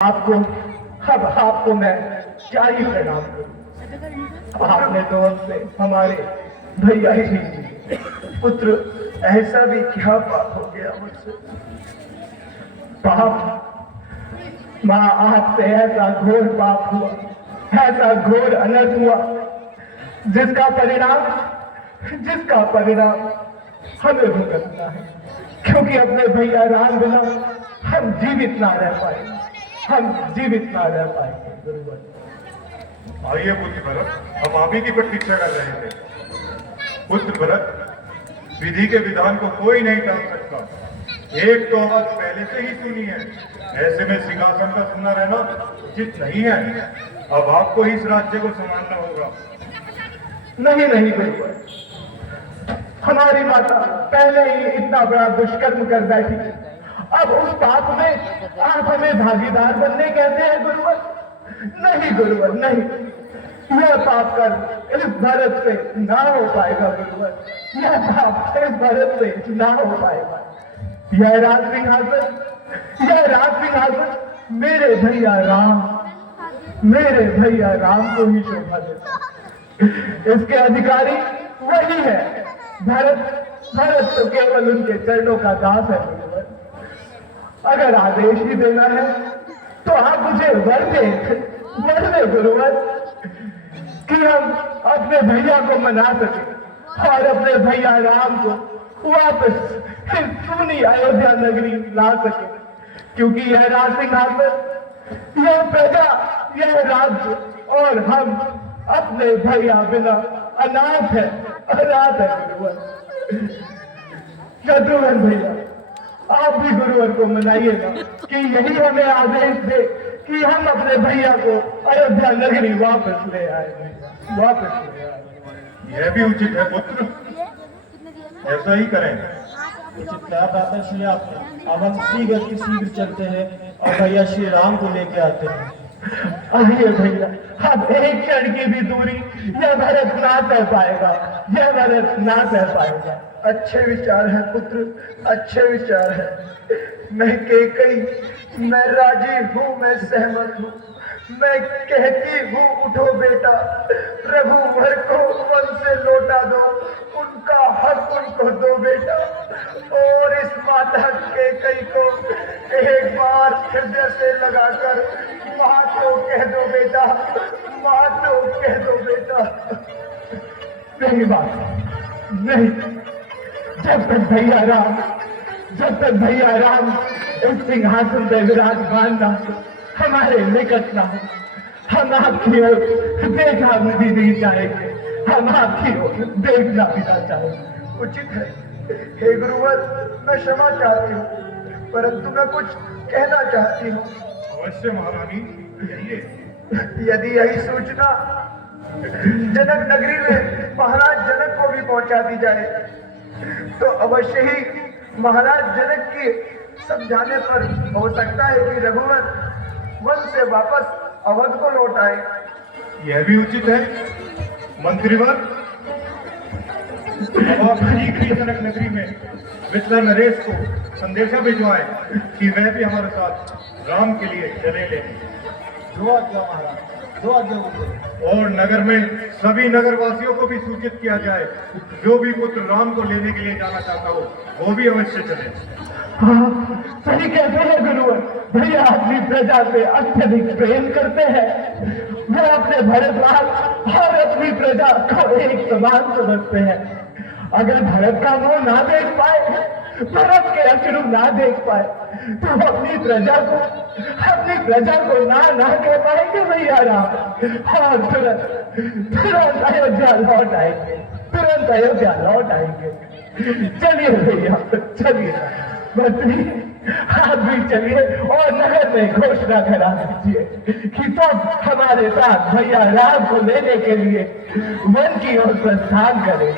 आपको अब आपको मैं क्या ही पैगाम करूं। आपने तो हमसे हमारे भैया ही नहीं पुत्र, ऐसा भी क्या पाप हो गया मुझसे? पाप माँ, आपसे ऐसा घोर पाप हुआ, ऐसा घोर अनर्थ हुआ जिसका परिणाम हमें भुगतना है, क्योंकि अपने भैया राम बिना हम जीवित ना रह पाएंगे, गुरुवर। आइए पुत्र भरत, हम आप ही की प्रतीक्षा कर रहे थे। पुत्र भरत, विधि के विधान को कोई नहीं टाल सकता। एक तो आवाज पहले से ही सुनी है, ऐसे में सिंहासन का सुना रहना उचित नहीं है। अब आपको ही इस राज्य को संभालना होगा। नहीं गुरुवर, हमारी माता पहले ही इतना बड़ा दुष्कर्म कर बैठी, अब उस पाप में आप हमें भागीदार बनने कहते हैं गुरुवर? नहीं गुरुवर, नहीं, यह पाप कर इस भरत से ना हो पाएगा गुरुवर, यह पाप इस भरत से ना हो पाएगा। यह राजसिंहासन मेरे भैया राम को ही शोभा देता, इसके अधिकारी वही है। भरत तो केवल उनके चरणों का दास है गुरुवर। अगर आदेश ही देना है तो आप मुझे वर दे गुरुवर, कि हम अपने भैया को मना सके और अपने भैया राम को वापस इस सुनी अयोध्या नगरी ला सके, क्योंकि यह राजसिंहासन, यह प्रजा, यह राज्य और हम अपने भैया बिना अनाथ है गुरुवर। शत्रुघ्न भैया, आप भी गुरुवर को मनाइएगा कि यही हमें आदेश दे कि हम अपने भैया को अयोध्या नगरी वापस ले आए। यह भी उचित है पुत्र, ऐसा ही करें। उचित क्या बात है श्री आपने। अब हम शीघ्र चलते हैं और भैया श्री राम को लेके आते हैं। आइए भैया, अब एक क्षण की भी दूरी यह भरत ना तय पाएगा। अच्छे विचार है पुत्र, अच्छे विचार है। मैं केकई, मैं राजी हूँ, मैं सहमत हूँ। मैं कहती हूँ, उठो बेटा, प्रभु वर को वन से लौटा दो, उनका हक उनको दो बेटा। और इस माता केकई को एक बार हृदय से लगाकर माँ तो कह दो बेटा, माँ तो कह दो बेटा। नहीं बात नहीं, जब तक भैया राम इस सिंहासन पर विराजमान ना हो, हमारे निकट ना हो, हम आपकी ओर देखा भी नहीं चाहेंगे, हम आपकी ओर देखना भी ना चाहेंगे। उचित है हे गुरुवर, मैं क्षमा चाहती हूँ, परंतु मैं कुछ कहना चाहती हूँ। अवश्य महारानी, कहिए। यदि यही सूचना जनक नगरी में महाराज जनक को भी पहुंचा दी जाए तो अवश्य ही महाराज जनक की समझाने पर हो सकता है कि रघुवर वन से वापस अवध को लौट आए। यह भी उचित है मंत्रीवर। अब आप शीघ्र ही जनक नगरी में मिथिला नरेश को संदेशा भिजवाएं कि वह भी हमारे साथ राम के लिए चले ले। और नगर में सभी नगरवासियों को भी सूचित किया जाए, जो भी पुत्र राम को लेने के लिए जाना चाहता हो वो भी अवश्य चले। हाँ, सही कहते हैं गुरुवर, भैया अपनी प्रजा से अत्यधिक प्रेम करते हैं। वो अपने भरतलाल और अपनी प्रजा को एक समान समझते हैं। अगर भरत का मुंह ना देख पाए, भरत के अश्रु ना देख पाए, तो अपनी प्रजा को ना कह पाएंगे भैया राम, और तुरंत अयोध्या लौट आएंगे। चलिए भैया, चलिए मंत्री, आप भी चलिए और नगर में घोषणा करा दीजिए कि सब हमारे साथ भैया राम को लेने के लिए वन की ओर प्रस्थान करें।